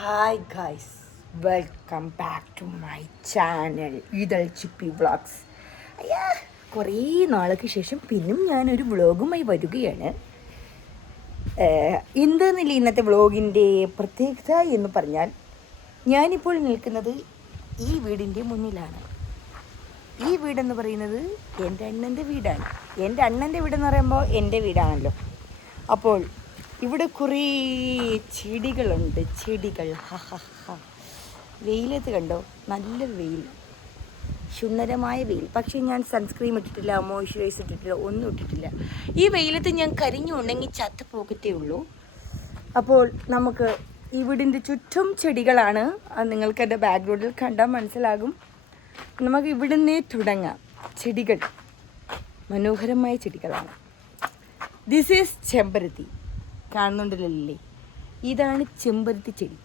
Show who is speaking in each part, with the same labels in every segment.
Speaker 1: Hi guys welcome back to my channel ഈദൽ Chippi vlogs അയ്യാ കുറേ നാൾക്ക് ശേഷം പിന്നും ഞാനൊരു വ്ളോഗുമായി വരികയാണ്. എന്തെന്നില്ല ഇന്നത്തെ വ്ളോഗിന്റെ പ്രത്യേകത എന്ന് പറഞ്ഞാൽ ഞാനിപ്പോൾ നിൽക്കുന്നത് ഈ വീടിന്റെ മുന്നിലാണ്. ഈ വീടെന്ന് പറയുന്നത് എന്റെ അണ്ണന്റെ വീടാണ്. എന്റെ അണ്ണന്റെ വീടെന്ന് പറയുമ്പോൾ എന്റെ വീടാണല്ലോ. അപ്പോൾ ഇവിടെ കുറേ ചെടികളുണ്ട് ചെടികൾ. വെയിലത്ത് കണ്ടോ? നല്ല വെയിൽ. ശുന്നരമായ വെയിൽ. പക്ഷേ ഞാൻ സൺസ്ക്രീം ഇട്ടിട്ടില്ല മോയ്സ്ചറൈസ് ഇട്ടിട്ടില്ല ഒന്നും ഇട്ടിട്ടില്ല. ഈ വെയിലത്ത് ഞാൻ കരിഞ്ഞു ഉണ്ടെങ്കിൽ ചത്ത് പോകത്തേ ഉള്ളൂ. അപ്പോൾ നമുക്ക് ഈ വീടിന്റെ ചുറ്റും ചെടികളാണ്. അത് നിങ്ങൾക്ക് എന്റെ ബാക്ക്ഗ്രൗണ്ടിൽ കണ്ടാൽ മനസ്സിലാകും. നമുക്ക് ഇവിടുന്നേ തുടങ്ങാം. ചെടികൾ. മനോഹരമായ ചെടികളാണ്. ദിസ് ഈസ് ചെമ്പരത്തി കാണുന്നുണ്ടല്ലേ ഇതാണ് ചെമ്പരത്തി ചെടി.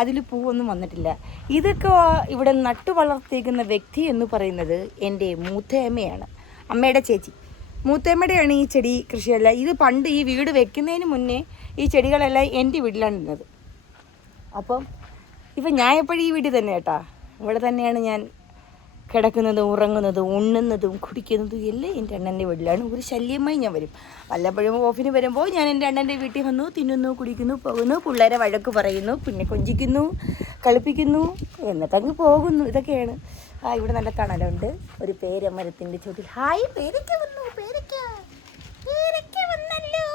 Speaker 1: അതിൽ പൂവൊന്നും വന്നിട്ടില്ല. ഇതൊക്കെ ഇവിടെ നട്ടു വളർത്തിയിരിക്കുന്ന വ്യക്തി എന്ന് പറയുന്നത് എന്റെ മൂത്തയമ്മയാണ് അമ്മയുടെ ചേച്ചി. മൂത്തയമ്മയുടെയാണ് ഈ ചെടി കൃഷിയല്ല. ഇത് പണ്ട് ഈ വീട് വെക്കുന്നതിന് മുന്നേ ഈ ചെടികളെല്ലാം എന്റെ വീട്ടിലാണ് ഇരുന്നത് അപ്പം ഇപ്പം ഞാൻ എപ്പോഴും ഈ വീട്ടിൽ തന്നെ കേട്ടാ. ഇവിടെ തന്നെയാണ് ഞാൻ കിടക്കുന്നതും ഉറങ്ങുന്നതും ഉണ്ണുന്നതും കുടിക്കുന്നതും എല്ലാം എന്റെ അണ്ണന്റെ വീട്ടിലാണ്. ഒരു ശല്യമായി ഞാൻ വരും. വല്ലപ്പോഴും ഓഫിന് വരുമ്പോൾ ഞാൻ എന്റെ അണ്ണന്റെ വീട്ടിൽ വന്നു തിന്നുന്നു കുടിക്കുന്നു പോകുന്നു പിള്ളേരെ വഴക്ക് പറയുന്നു പിന്നെ കൊഞ്ചിക്കുന്നു കളിപ്പിക്കുന്നു എന്നിട്ടങ്ങ് പോകുന്നു. ഇതൊക്കെയാണ്. ആ ഇവിടെ നല്ല തണലുണ്ട്. ഒരു പേരമരത്തിന്റെ ചോട്ടിൽ. ഹായ് പേരയ്ക്ക വന്നു പേരയ്ക്ക. പേരയ്ക്ക വന്നല്ലോ.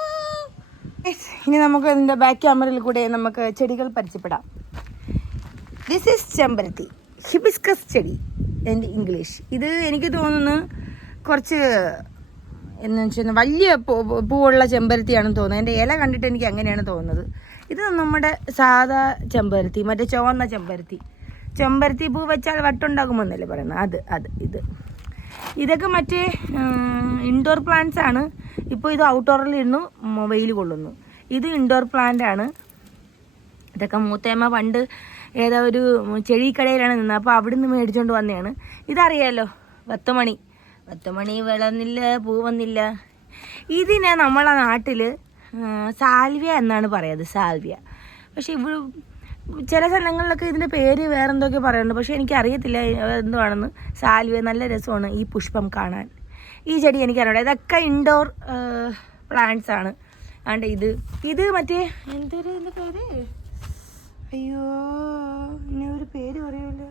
Speaker 1: ഇനി നമുക്ക് ഇതിന്റെ ബാക്ക് ക്യാമറയിൽ കൂടെ നമുക്ക് ചെടികൾ പരിചയപ്പെടാം. ദിസ് ഈസ് ചെമ്പരത്തി. ഹിബിസ്കസ് ചെടി. എന്റെ ഇംഗ്ലീഷ് ഇത് എനിക്ക് തോന്നുന്നു കുറച്ച് എന്ന് വെച്ചാൽ വലിയ പൂവുള്ള ചെമ്പരത്തിയാണെന്ന് തോന്നുന്നത് എന്റെ ഇല കണ്ടിട്ട് എനിക്ക് അങ്ങനെയാണ് തോന്നുന്നത്. ഇത് നമ്മുടെ സാധാ ചെമ്പരത്തി മറ്റേ ചുവന്ന ചെമ്പരത്തി. ചെമ്പരത്തി പൂ വെച്ചാൽ വട്ടുണ്ടാകുമെന്നല്ലേ പറയുന്നത്. അത് അത് ഇത്. ഇതൊക്കെ മറ്റേ ഇൻഡോർ പ്ലാന്റ്സ് ആണ്. ഇപ്പോൾ ഇത് ഔട്ട്ഡോറിൽ ഇരുന്നു വെയിൽ കൊള്ളുന്നു. ഇത് ഇൻഡോർ പ്ലാന്റ് ആണ്. ഇതൊക്കെ മൂത്തേമ്മ പണ്ട് ഏതോ ഒരു ചെടിക്കടയിലാണ് നിന്നത്. അപ്പോൾ അവിടുന്ന് മേടിച്ചുകൊണ്ട് വന്നതാണ് ഇതറിയാലോ? വത്തമണി. വത്തമണി വിളന്നില്ല പൂ വന്നില്ല. ഇതിനെ നമ്മളെ നാട്ടിൽ സാൽവ്യ എന്നാണ് പറയുന്നത്. സാൽവ്യ. പക്ഷെ ഇവിടെ ചില സ്ഥലങ്ങളിലൊക്കെ ഇതിന്റെ പേര് വേറെ എന്തൊക്കെ പറയുന്നുണ്ട്. പക്ഷേ എനിക്ക് അറിയത്തില്ല എന്തുവാണെന്ന് സാൽവ്യ നല്ല രസമാണ് ഈ പുഷ്പം കാണാൻ. ഈ ചെടി എനിക്കറിയാം ഇതൊക്കെ ഇൻഡോർ പ്ലാന്റ്സ് ആണ്. ആണ്ട് ഇത്. ഇത് മറ്റേ എന്തൊരു പേര്? അയ്യോ ഇനി ഒരു പേര് പറയുമല്ലോ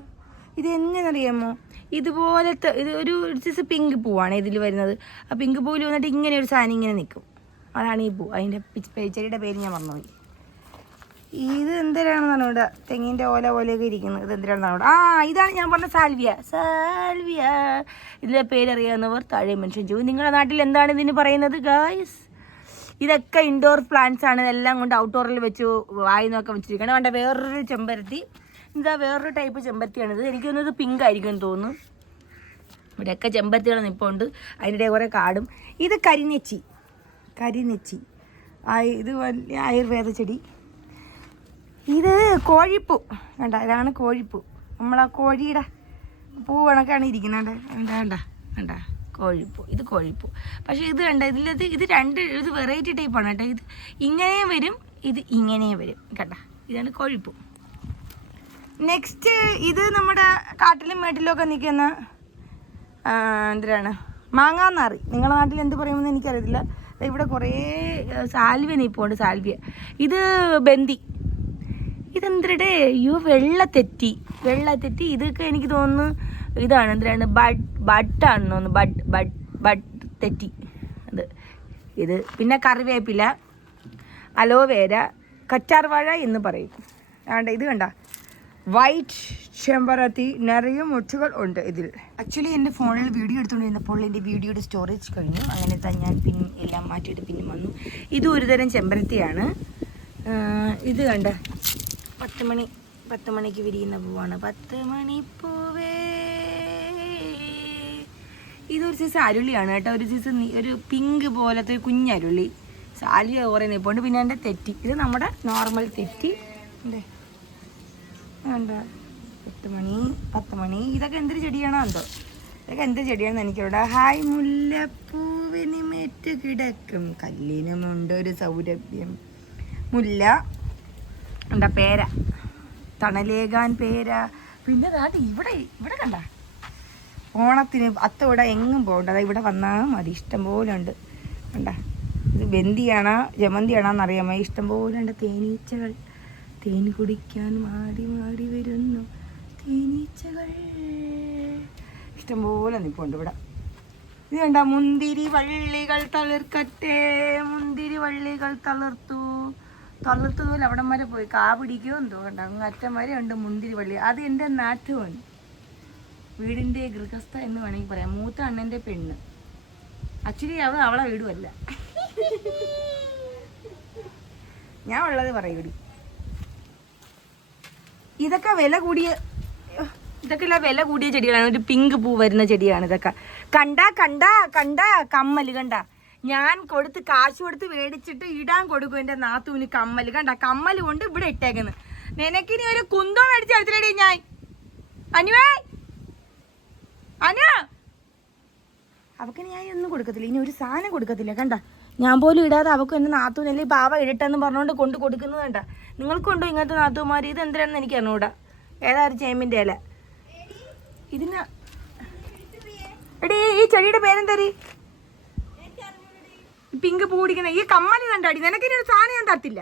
Speaker 1: ഇത് എങ്ങനെയറിയാമോ ഇതുപോലത്തെ ഇത് ഒരു ഇറ്റ്സ് പിങ്ക് പൂവാണ് ഇതിൽ വരുന്നത്. ആ പിങ്ക് പൂവിൽ വന്നിട്ട് ഇങ്ങനെ ഒരു സാധനം ഇങ്ങനെ നിൽക്കും അതാണ് ഈ പൂ. അതിന്റെ ചെടിയുടെ പേര് ഞാൻ മറന്നുപോയി. ഇത് എന്തിനാണെന്നാണ് ഇവിടെ തെങ്ങിന്റെ ഓല പോലെയൊക്കെ ഇരിക്കുന്നത്? ഇത് എന്തിനാണെന്നാണ് ഇവിടെ? ആ ഇതാണ് ഞാൻ പറഞ്ഞ സാൽവിയ. സാൽവിയ. ഇതിലെ പേരറിയാവുന്നവർ താഴെ മനുഷ്യൻ ചോദിച്ചു നിങ്ങളുടെ നാട്ടിൽ എന്താണ് ഇതിന് പറയുന്നത് ഗായ്സ് ഇതൊക്കെ ഇൻഡോർ പ്ലാന്റ്സ് ആണ്. ഇതെല്ലാം കൊണ്ട് ഔട്ട്ഡോറിൽ വെച്ച് വായിന്നൊക്കെ വെച്ചിരിക്കണം വേണ്ട വേറൊരു ചെമ്പരത്തി. ഇതാ വേറൊരു ടൈപ്പ് ചെമ്പരത്തിയാണിത്. എനിക്ക് തോന്നുന്നത് പിങ്ക് ആയിരിക്കും എന്ന് തോന്നുന്നു. ഇവിടെയൊക്കെ ചെമ്പരത്തികൾ നിൽപ്പുണ്ട് അതിന്റെ കുറേ കാടും. ഇത് കരിനെച്ചി. കരിനെച്ചി. ഇത് വലിയ ആയുർവേദ ചെടി. ഇത് കോഴിപ്പൂ. വേണ്ട ഇതാണ് കോഴിപ്പൂ. നമ്മളാ കോഴിയുടെ പൂ കണക്കാണ് ഇരിക്കുന്നത്. വേണ്ട വേണ്ട വേണ്ട കോഴിപ്പൂ ഇത് കോഴിപ്പൂ. പക്ഷേ ഇത് കണ്ട? ഇതിലത് ഇത് രണ്ട് ഇത് വെറൈറ്റി ടൈപ്പാണ് കേട്ടോ. ഇത് ഇങ്ങനെയും വരും ഇത് ഇങ്ങനെയും വരും. കേട്ടോ ഇതാണ് കോഴിപ്പൂ. നെക്സ്റ്റ് ഇത് നമ്മുടെ കാട്ടിലും മേട്ടിലും ഒക്കെ നിൽക്കുന്ന എന്തിനാണ്? മാങ്ങാന്നാറി. നിങ്ങളുടെ നാട്ടിൽ എന്ത് പറയുമെന്ന് എനിക്കറിയത്തില്ല. ഇവിടെ കുറേ സാൽവ്യ നിൽപ്പുണ്ട് സാൽവ്യ. ഇത് ബന്ദി ഇതെന്തിടെ അയ്യോ വെള്ള തെറ്റി വെള്ള തെറ്റി ഇതൊക്കെ എനിക്ക് തോന്നുന്നു ഇതാണ് എന്തിനാണ് ബഡ് ബട്ടാണെന്ന് തോന്നുന്നു. ബഡ് ബഡ് ബഡ് തെറ്റി. അത് ഇത് പിന്നെ കറിവേപ്പില അലോവേര കച്ചാർവാഴ എന്ന് പറയും. വേണ്ട ഇത് കണ്ട? വൈറ്റ് ചെമ്പറത്തി നിറയെ മുട്ടുകൾ ഉണ്ട് ഇതിൽ. ആക്ച്വലി എന്റെ ഫോണിൽ വീഡിയോ എടുത്തുകൊണ്ടിരുന്നപ്പോൾ എന്റെ വീഡിയോയുടെ സ്റ്റോറേജ് കഴിഞ്ഞു. അങ്ങനെ തന്നെ ഞാൻ പിൻ എല്ലാം മാറ്റിയിട്ട് പിന്നെ വന്നു. ഇത് ഒരുതരം ചെമ്പരത്തിയാണ്. ഇത് കണ്ട? പത്ത് മണി പത്ത് മണിക്ക് വിരിയുന്ന പൂവാണ്. പത്ത് മണി പൂവേ ഇതൊരു സൈസ് അരുളിയാണ് കേട്ടോ. ഒരു സൈസ് ഒരു പിങ്ക് പോലത്തെ ഒരു കുഞ്ഞരുളി. സാലിയ കുറേ നിൽപ്പുണ്ട് പിന്നെ എന്റെ തെറ്റി. ഇത് നമ്മുടെ നോർമൽ തെറ്റി. വേണ്ട പത്ത് മണി പത്ത് മണി. ഇതൊക്കെ എന്തൊരു ചെടിയാണോ എന്തോ? ഇതൊക്കെ എന്ത് ചെടിയാണെന്ന് എനിക്കിവിടെ. ഹായ് മുല്ലപ്പൂവിന് മേറ്റ് കിടക്കും. കല്ലിനുമുണ്ട് ഒരു സൗരഭ്യം. മുല്ല. എന്താ പേര? തണലേകാൻ പേര. പിന്നെ ഇവിടെ ഇവിടെ കണ്ട. ഓണത്തിന് അത്ത ഇവിടെ എങ്ങും പോകണ്ട. അതാ ഇവിടെ വന്നാൽ മതി. ഇഷ്ടംപോലെ ഉണ്ട്. കണ്ട? ഇത് ബന്ദിയാണോ ജമന്തിയാണോ എന്നറിയാമോ ഇഷ്ടംപോലെ ഉണ്ട് തേനീച്ചകൾ. തേൻ കുടിക്കാൻ മാറി മാറി വരുന്നു. തേനീച്ചകൾ. ഇഷ്ടംപോലെ നിൽപ്പുണ്ട് ഇവിടെ. ഇത് കണ്ട മുന്തിരി വള്ളികൾ തളിർക്കട്ടെ. മുന്തിരി വള്ളികൾ തളിർത്തു. തളിർത്തതുപോലെ അവിടം വരെ പോയി. കാ എന്തോ കണ്ട അങ്ങ് അറ്റം വരെ ഉണ്ട് മുന്തിരി വള്ളി. അത് എന്റെ നാട്ടുമാണ് വീടിന്റെ ഗൃഹസ്ഥ എന്ന് വേണമെങ്കിൽ പറയാം. മൂത്ത അണ്ണന്റെ പെണ്ണ്. ആക്ച്വലി അവൾ അവളെ വീടുമല്ല. ഞാൻ ഉള്ളത് പറയൂടി ഇതൊക്കെ വില കൂടിയ ഇതൊക്കെ എല്ലാം വില കൂടിയ ചെടികളാണ്. ഒരു പിങ്ക് പൂ വരുന്ന ചെടിയാണ് ഇതൊക്കെ. കണ്ട കണ്ട കണ്ട കമ്മൽ കണ്ട. ഞാൻ കൊടുത്ത് കാശ് കൊടുത്ത് മേടിച്ചിട്ട് ഇടാൻ കൊടുക്കും എന്റെ നാത്തൂന് കമ്മൽ കണ്ട കമ്മൽ കൊണ്ട് ഇവിടെ ഇട്ടേക്കുന്നു. നിനക്കിനി ഒരു കുന്തോ മേടിച്ച് എടുത്തിട്ടേ ഞാൻ. അനുവേ! അനു! അവക്ക് ഞാൻ ഒന്നും കൊടുക്കത്തില്ല. ഇനി ഒരു സാധനം കൊടുക്കത്തില്ല കണ്ട? ഞാൻ പോലും ഇടാതെ അവക്ക് എന്നെ നാത്തൂനല്ലേ ബാവ ഇടട്ടെന്ന് പറഞ്ഞുകൊണ്ട് കൊണ്ട് കൊടുക്കുന്നത് കണ്ട? നിങ്ങൾക്കുണ്ടോ ഇങ്ങനത്തെ നാത്തൂമാർ ഇത് എന്തിനാണെന്ന് എനിക്ക് അറിഞ്ഞൂടാ. ഏതാ ഒരു ചേമ്പിന്റെ ഇല? ഇതിന് എടീ ഈ ചെടിയുടെ പേരെന്തരി? പിങ്ക് പൂ പിടിക്കുന്ന ഈ കമ്മൽ കണ്ടാടി നിനക്ക് ഇനി ഒരു സാധനം ഞാൻ തരത്തില്ല.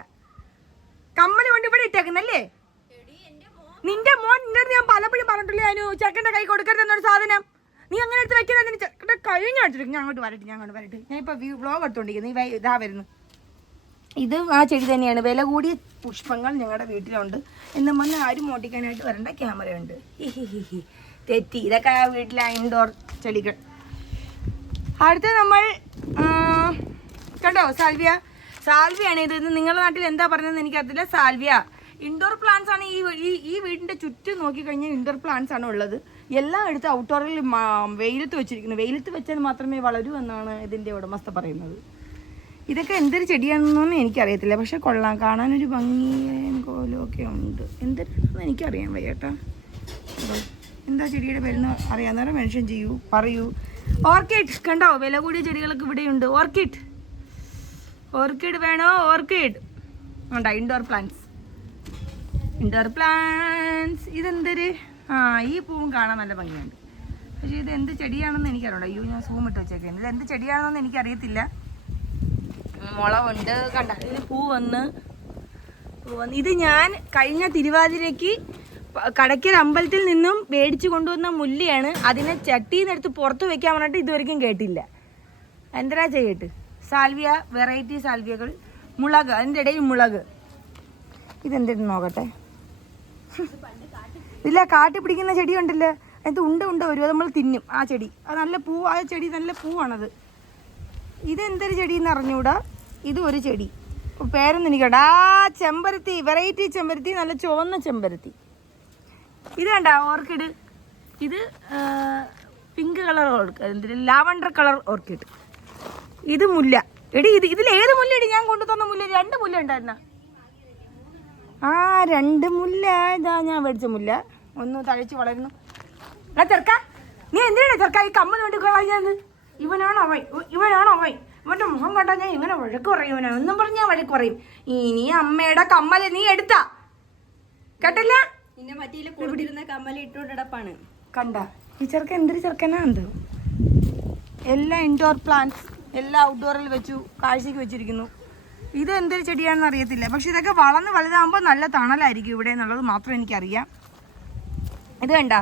Speaker 1: കമ്മലി കൊണ്ട് ഇവിടെ ഇട്ടേക്കുന്നല്ലേ? നിന്റെ മോൻ നിന്റെ ഞാൻ പലപ്പോഴും പറഞ്ഞിട്ടില്ലേ അതിന് ചെക്കന്റെ കൈ കൊടുക്കരുത് എന്നൊരു സാധനം. നീ അങ്ങനെ എടുത്ത് വെക്കുന്നത് നിന്റെ കഴിഞ്ഞ അടിച്ചിട്ട് ഞാൻ അങ്ങോട്ട് വരട്ടെ ഞാൻ അങ്ങോട്ട് വരട്ടെ. ഞാൻ ഇപ്പോൾ വ്ലോഗ് എടുത്തോണ്ടിരിക്കുന്നു. നീ ഇതാ വരുന്നു. ഇത് ആ ചെടി തന്നെയാണ്. വില കൂടിയ പുഷ്പങ്ങൾ ഞങ്ങളുടെ വീട്ടിലുണ്ട്. എന്നും പറഞ്ഞ് ആരും മോട്ടിക്കാനായിട്ട് വരേണ്ട. ക്യാമറയുണ്ട് തെറ്റി. ഇതൊക്കെ ആ വീട്ടിലെ ഇൻഡോർ ചെടികൾ. അടുത്ത നമ്മൾ കണ്ടോ സാൽവിയ? സാൽവിയാണ് ഇത്. നിങ്ങളുടെ നാട്ടിൽ എന്താ പറഞ്ഞതെന്ന് എനിക്കറിയില്ല സാൽവിയ. ഇൻഡോർ പ്ലാന്റ്സ് ആണ് ഈ ഈ ഈ വീടിന്റെ ചുറ്റും നോക്കിക്കഴിഞ്ഞാൽ ഇൻഡോർ പ്ലാന്റ്സ് ആണ് ഉള്ളത്. എല്ലാം എടുത്ത് ഔട്ട്ഡോറിൽ വെയിലത്ത് വെച്ചിരിക്കുന്നു. വെയിലത്ത് വെച്ചാൽ മാത്രമേ വളരൂ എന്നാണ് ഇതിന്റെ ഉടമസ്ഥ പറയുന്നത്. ഇതൊക്കെ എന്തൊരു ചെടിയാണെന്നൊന്നും എനിക്കറിയത്തില്ല. പക്ഷെ കൊള്ളാം. കാണാനൊരു ഭംഗിയും കോലമൊക്കെ ഉണ്ട്. എന്തൊരാണെന്ന് എനിക്കറിയാൻ വയ്യ കേട്ടോ എന്താ ചെടിയുടെ പേരെന്ന് അറിയാവുന്നവരെ മെൻഷൻ ചെയ്യൂ പറയൂ. ഓർക്കിഡ് കണ്ടോ? വില കൂടിയ ചെടികളൊക്കെ ഇവിടെയുണ്ട്. ഓർക്കിഡ്. ഓർക്കിഡ് വേണോ? ഓർക്കിഡ്. ഉണ്ടോ ഇൻഡോർ പ്ലാന്റ്സ്. Indoor plants. ഇതെന്തൊരു ആ ഈ പൂവും കാണാൻ നല്ല ഭംഗിയുണ്ട്. പക്ഷേ ഇത് എന്ത് ചെടിയാണെന്ന് എനിക്കറിയണ്ട അയ്യോ ഞാൻ സൂം ഇട്ട് വെച്ചേക്കുന്നത് ഇത് എന്ത് ചെടിയാണെന്ന് എനിക്കറിയത്തില്ല. മുളവുണ്ട് കണ്ട? ഇതിന് പൂ വന്ന് പൂ വന്ന്. ഇത് ഞാൻ കഴിഞ്ഞ തിരുവാതിരയ്ക്ക് കടയ്ക്കൽ അമ്പലത്തിൽ നിന്നും മേടിച്ചു കൊണ്ടുവന്ന മുല്ലയാണ്. അതിനെ എടുത്ത് പുറത്ത് വെക്കാൻ പറഞ്ഞിട്ട് ഇതുവരെയും കേട്ടില്ല. എന്തരാ ചെയ്യട്ട്? സാൽവിയ വെറൈറ്റി സാൽവിയകൾ. മുളക് അതിന്റെ ഇടയിൽ മുളക്. ഇതെന്തിട്ട് നോക്കട്ടെ? ഇല്ല കാട്ടി പിടിക്കുന്ന ചെടി ഉണ്ടല്ലോ? അത് ഉണ്ട് ഉണ്ട് വരും. നമ്മൾ തിന്നും ആ ചെടി. അത് നല്ല പൂ ആ ചെടി നല്ല പൂവാണത്. ഇതെന്തൊരു ചെടി എന്ന് അറിഞ്ഞൂടാ? ഇതും ഒരു ചെടി. പേരൊന്നും എനിക്കടാ. ചെമ്പരത്തി വെറൈറ്റി ചെമ്പരത്തി നല്ല ചുവന്ന ചെമ്പരത്തി. ഇത് കണ്ട ഓർക്കിഡ്. ഇത് pink colour orchid. Lavender colour orchid. ഇത് മുല്ല. എടി ഇത് ഇതിൽ ഏത് മുല്ല എടി? ഞാൻ കൊണ്ടു തന്ന മുല്ല. രണ്ട് മുല്ല ഉണ്ടായിരുന്ന? ആ രണ്ട് മുല്ല. ഇതാ ഞാൻ മേടിച്ച മുല്ല. ഒന്ന് തഴച്ച് വളരുന്നു. എടാ ചെറുക്ക നീ എന്തിനാണ് ചെറുക്ക ഈ കമ്മൽ കൊണ്ട് കളഞ്ഞത്? ഇവനാണോ അവൻ? ഇവനാണോ അവൻ? ഇവന്റെ മുഖം കണ്ടാൽ ഞാൻ എങ്ങനെ വഴക്ക് പറയും ഇവനെ? ഒന്നും പറഞ്ഞ് ഞാൻ വഴക്ക് പറയും. ഇനി അമ്മയുടെ കമ്മൽ നീ എടുത്താ. കേട്ടില്ല?
Speaker 2: നിന്നെ മറ്റേ കൊടുത്തിരുന്ന കമ്മൽ ഇട്ടുകൊണ്ടിടപ്പാണ്
Speaker 1: കണ്ട. ഈ ചെറുക്കൻ എന്തൊരു ചെറുക്കനാ എന്ത്? എല്ലാ ഇൻഡോർ പ്ലാന്റ്സ് എല്ലാ ഔട്ട്ഡോറിൽ വെച്ചു കാഴ്ചക്ക് വെച്ചിരിക്കുന്നു. ഇത് എന്തൊരു ചെടിയാണെന്ന് അറിയത്തില്ല. പക്ഷെ ഇതൊക്കെ വളർന്ന് വലുതാകുമ്പോൾ നല്ല തണലായിരിക്കും ഇവിടെ എന്നുള്ളത് മാത്രം എനിക്കറിയാം. ഇത് കണ്ട?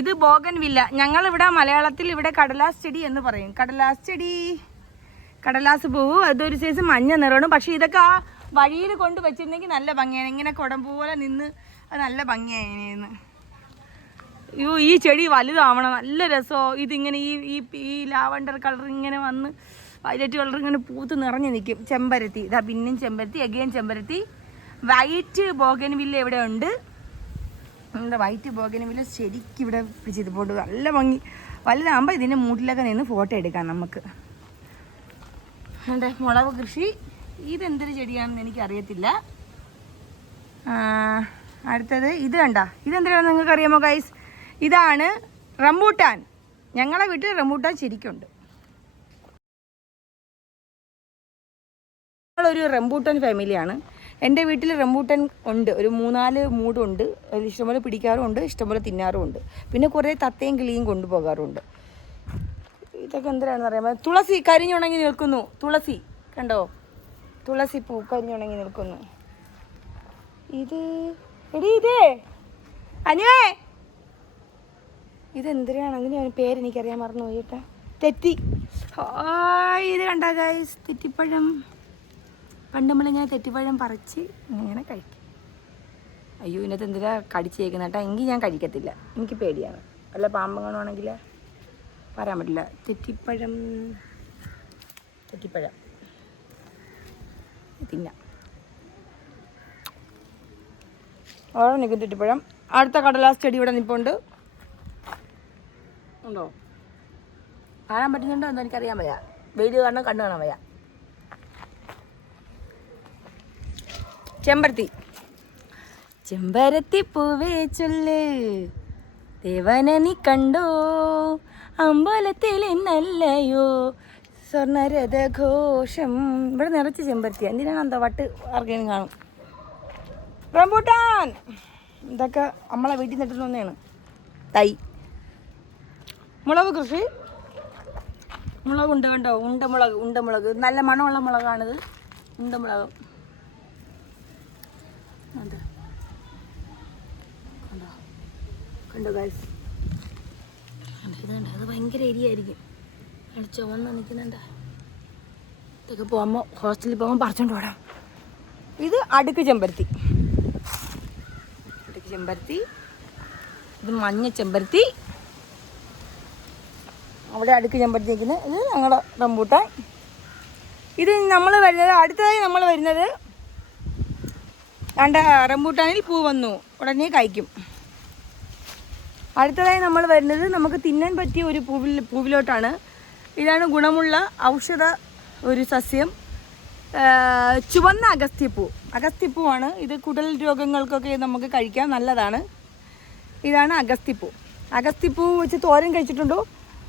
Speaker 1: ഇത് ബോഗൻ വില്ല ഞങ്ങൾ ഇവിടെ മലയാളത്തിൽ ഇവിടെ കടലാസ് ചെടി എന്ന് പറയും. കടലാസ് ചെടി. കടലാസ് പൂവ് അതൊരു സൈസ് മഞ്ഞ നിറമാണ്. പക്ഷേ ഇതൊക്കെ ആ വഴിയിൽ കൊണ്ട് വെച്ചിരുന്നെങ്കിൽ നല്ല ഭംഗിയാണ്. ഇങ്ങനെ കുടം പോലെ നിന്ന് അത് നല്ല ഭംഗിയായിരുന്നു അയ്യോ ഈ ചെടി വലുതാവണം. നല്ല രസമോ ഇതിങ്ങനെ ഈ ഈ ഈ ലാവണ്ടർ കളർ ഇങ്ങനെ വന്ന് വയലറ്റ് കളർ ഇങ്ങനെ പൂത്ത് നിറഞ്ഞു നിൽക്കും. ചെമ്പരത്തി. ഇതാ പിന്നെയും ചെമ്പരത്തി അഗെയിൻ ചെമ്പരത്തി. വൈറ്റ് ബോഗൻവില്ല ഇവിടെ ഉണ്ട്. എന്താ വൈറ്റ് ബോഗൻവില്ല ശരിക്കും ഇവിടെ പിടിച്ചത് പോട്ട് നല്ല ഭംഗി. വലുതാകുമ്പോൾ ഇതിന്റെ മൂട്ടിലൊക്കെ നിന്ന് ഫോട്ടോ എടുക്കാം നമുക്ക്. എന്റെ മുളക് കൃഷി. ഇതെന്തൊരു ചെടിയാണെന്ന് എനിക്കറിയത്തില്ല. അടുത്തത് ഇത് കണ്ട. ഇതെന്തിനാണെന്ന് നിങ്ങൾക്ക് അറിയാമോ ഗൈസ് ഇതാണ് റംബൂട്ടാൻ. ഞങ്ങളെ വീട്ടിൽ റംബൂട്ടാൻ ശരിക്കുണ്ട് ഞങ്ങളൊരു റംബൂട്ടാൻ ഫാമിലിയാണ് എന്റെ വീട്ടിൽ റംബൂട്ടൻ ഉണ്ട്. ഒരു മൂന്നാൽ മൂടുണ്ട്. അതിൽ ഇഷ്ടംപോലെ പിടിക്കാറുമുണ്ട് ഇഷ്ടംപോലെ തിന്നാറുമുണ്ട്. പിന്നെ കുറേ തത്തയും കിളിയും കൊണ്ടുപോകാറുണ്ട് ഇതൊക്കെ എന്തിനാണെന്ന് അറിയാമോ? തുളസി കരിഞ്ഞുണങ്ങി നിൽക്കുന്നു. തുളസി കണ്ടോ? തുളസി പൂ കരിഞ്ഞുണങ്ങി നിൽക്കുന്നു. ഇത് എടി ഇതേ അനുവേ ഇതെന്തിനാണ്? അങ്ങനെ പേരെനിക്കറിയാൻ മറന്നു പോയിട്ടാ തെറ്റി. ഇത് കണ്ട ഗൈസ് തെറ്റിപ്പഴം. പണ്ട് നമ്മളിങ്ങനെ തെറ്റിപ്പഴം പറിച്ച് ഇങ്ങനെ കഴിക്കും. അയ്യോ ഇതിനകത്ത് എന്തിനാ കടിച്ചേക്കുന്ന? കേട്ടോ എങ്കിൽ ഞാൻ കഴിക്കത്തില്ല. എനിക്ക് പേടിയാണ്. വല്ല പാമ്പങ്ങളാണെങ്കിൽ പറയാൻ പറ്റില്ല. തെറ്റിപ്പഴം തെറ്റിപ്പഴം. തിന്നാം. ഓരോ നിൽക്കും തെറ്റിപ്പഴം. അടുത്ത കടലാസ് ചെടി ഇവിടെ നിൽപ്പുണ്ട് ഉണ്ടോ? കാണാൻ പറ്റുന്നുണ്ടോ എന്ന് എനിക്കറിയാൻ വയ്യ. വെയിൽ കാരണം കണ്ണു കാണാൻ വയ്യ. ചെമ്പരത്തി. ചെമ്പരത്തി പൂവേ ചൊല്ല്. ദേവനെ നീ കണ്ടോ? അമ്പലത്തിൽ നല്ലയോ? സ്വർണരഥഘോഷം. ഇവിടെ നിറച്ച് ചെമ്പരത്തി എന്തിനാണ് എന്താ വട്ട് ആർക്കെങ്കിലും കാണും? റംബൂട്ടാൻ! ഇതൊക്കെ നമ്മളെ വീട്ടിൽ നിന്നിട്ട് ഒന്നാണ്. തൈ. മുളക് കൃഷി. മുളകുണ്ട് കണ്ടോ? ഉണ്ടമുളക് ഉണ്ടമുളക് നല്ല മണമുള്ള മുളകാണിത്. ഉണ്ടമുളക് അതെ കണ്ടോ കണ്ടോ ഗൈസ് ഇത് കണ്ടോ അത് ഭയങ്കര എരിയായിരിക്കും അത് ചുവന്ന് നിൽക്കുന്നുണ്ട. ഇതൊക്കെ പോകുമ്പോൾ ഹോസ്റ്റലിൽ പോകുമ്പോൾ പറിച്ചോണ്ട് പോടാം. ഇത് അടുക്ക് ചെമ്പരത്തി. അടുക്ക് ചെമ്പരത്തി. ഇത് മഞ്ഞ ചെമ്പരത്തി. അവിടെ അടുക്ക് ചെമ്പരത്തി നിൽക്കുന്നത് ഇത് ഞങ്ങളുടെ റംബൂട്ടാൻ. ഇത് നമ്മൾ വരുന്നത് അടുത്തതായി നമ്മൾ വരുന്നത്. രണ്ട് റംബൂട്ടാനിൽ പൂ വന്നു. ഉടനെ കായ്ക്കും അടുത്തതായി നമ്മൾ വരുന്നത് നമുക്ക് തിന്നാൻ പറ്റിയ ഒരു പൂവിൽ പൂവിലോട്ടാണ്. ഇതാണ് ഗുണമുള്ള ഔഷധ ഒരു സസ്യം. ചുവന്ന അഗസ്ത്യപ്പൂ. അഗസ്ത്യപ്പൂവാണ്. ഇത് കുടൽ രോഗങ്ങൾക്കൊക്കെ നമുക്ക് കഴിക്കാൻ നല്ലതാണ്. ഇതാണ് അഗസ്ത്യപ്പൂ. അഗസ്ത്യപ്പൂ വെച്ച് തോരൻ കഴിച്ചിട്ടുണ്ടോ?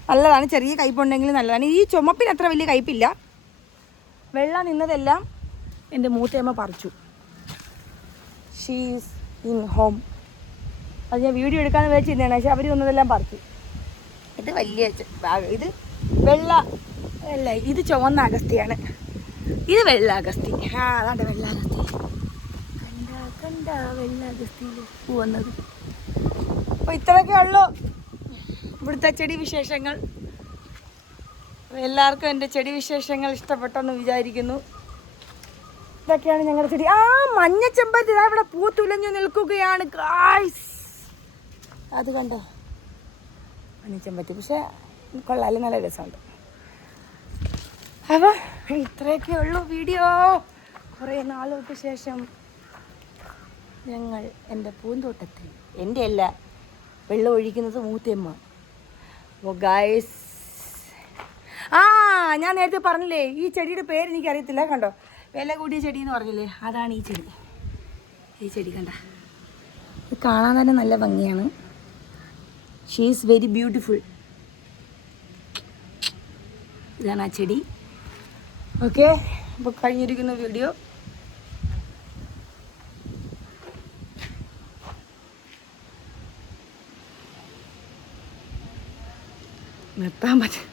Speaker 1: നല്ലതാണ്. ചെറിയ കയ്പുണ്ടെങ്കിൽ നല്ലതാണ്. ഈ ചുമപ്പിന് അത്ര വലിയ കയ്പില്ല. വെള്ളം നിന്നതെല്ലാം എന്റെ മൂത്തയമ്മ പറിച്ചു. ഷീസ് ഇൻ ഹോം അത് ഞാൻ വീഡിയോ എടുക്കാമെന്ന് വെച്ചിരുന്നതാണ് പക്ഷെ അവർ വന്നതെല്ലാം പറിച്ചു ഇത് വലിയ ഇത് വെള്ള അല്ല ഇത് ചുവന്ന അഗസ്തിയാണ് ഇത് വെള്ള അഗസ്തി ആ അതാണ്ട് വെള്ള അഗസ്തി കണ്ട കണ്ട വെള്ള ഇത്രയൊക്കെ ഉള്ളൂ. ഇവിടുത്തെ ചെടി വിശേഷങ്ങൾ. എല്ലാവർക്കും എന്റെ ചെടി വിശേഷങ്ങൾ ഇഷ്ടപ്പെട്ടെന്ന് വിചാരിക്കുന്നു. ഇതൊക്കെയാണ് ഞങ്ങളുടെ ചെടി. ആ മഞ്ഞ ചെമ്പരത്തി. ഇവിടെ പൂത്തുലഞ്ഞു നിൽക്കുകയാണ്. ഗായ്സ്. അത് കണ്ടോ? മഞ്ഞ പറ്റും. പക്ഷെ കൊള്ളാൽ നല്ല രസമുണ്ട്. അപ്പോൾ ഇത്രയൊക്കെ ഉള്ളൂ വീഡിയോ. കുറേ നാളുകൾക്ക് ശേഷം ഞങ്ങൾ എന്റെ പൂന്തോട്ടത്തിൽ എന്റെ അല്ല വെള്ളം ഒഴിക്കുന്നത് മൂത്തിയമ്മ ഓ ഗായ്സ് ആ ഞാൻ നേരത്തെ പറഞ്ഞില്ലേ ഈ ചെടിയുടെ പേര് എനിക്ക് അറിയത്തില്ല കണ്ടോ? വില കൂടിയ ചെടി എന്ന് പറഞ്ഞില്ലേ അതാണ് ഈ ചെടി. ഈ ചെടി കണ്ട. ഇത് കാണാൻ തന്നെ നല്ല ഭംഗിയാണ്. ഷീ ഈസ് വെരി ബ്യൂട്ടിഫുൾ ഇതാണ് ആ ചെടി. ഓക്കെ അപ്പോൾ കഴിഞ്ഞിരിക്കുന്ന വീഡിയോ നിർത്താൻ പറ്റും